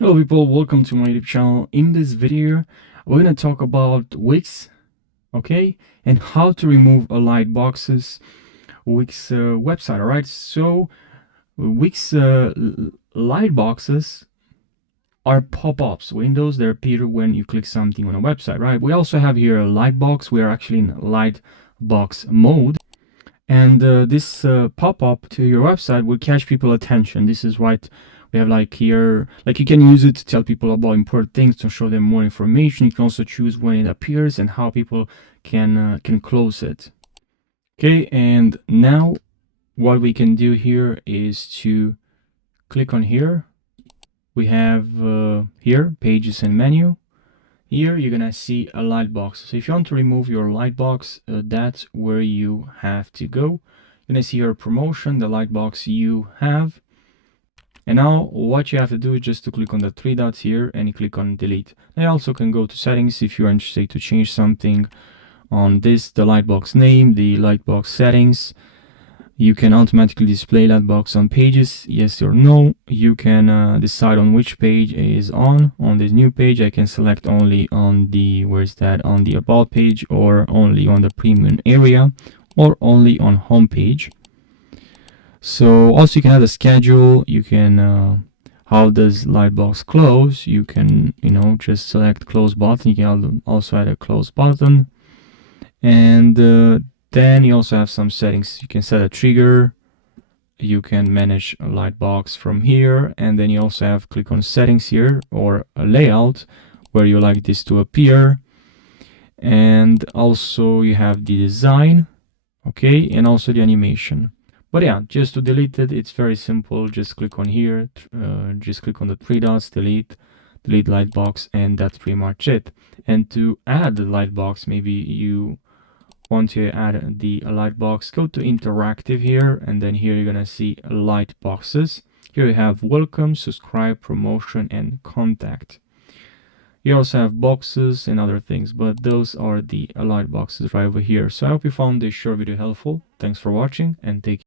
Hello people, welcome to my YouTube channel. In this video, we're going to talk about Wix, okay, and how to remove a Lightbox's Wix website, alright? So, Wix Lightboxes are pop-ups, windows that appear when you click something on a website, right? We also have here a Lightbox. We are actually in Lightbox mode. And this pop-up to your website will catch people's attention. This is what we have like here. Like you can use it to tell people about important things, to show them more information. You can also choose when it appears and how people can close it. Okay, and now what we can do here is to click on here. We have here pages and menu. Here you're gonna see a Lightbox. So if you want to remove your Lightbox, that's where you have to go. You're gonna see your promotion, the Lightbox you have. And now what you have to do is just to click on the three dots here and you click on delete. Now you also can go to settings if you're interested to change something on this, the Lightbox name, the Lightbox settings. You can automatically display Lightbox on pages, yes or no. You can decide on which page is on this new page. I can select only on the, where's that, on the about page, or only on the premium area, or only on home page. So also you can have a schedule. You can how does Lightbox close? You can, just select close button. You can also add a close button. And then you also have some settings. You can set a trigger. You can manage a Lightbox from here. And then you also have click on settings here, or a layout where you like this to appear. And also you have the design, okay, and also the animation. But yeah, just to delete it, it's very simple. Just click on here, just click on the three dots, delete Lightbox, and that's pretty much it. And to add the Lightbox, maybe you want to add the Lightbox, go to interactive here, and then here you're gonna see Lightboxes. Here you have welcome, subscribe, promotion, and contact. You also have boxes and other things, but those are the Lightboxes right over here. So I hope you found this short video helpful. Thanks for watching, and take care.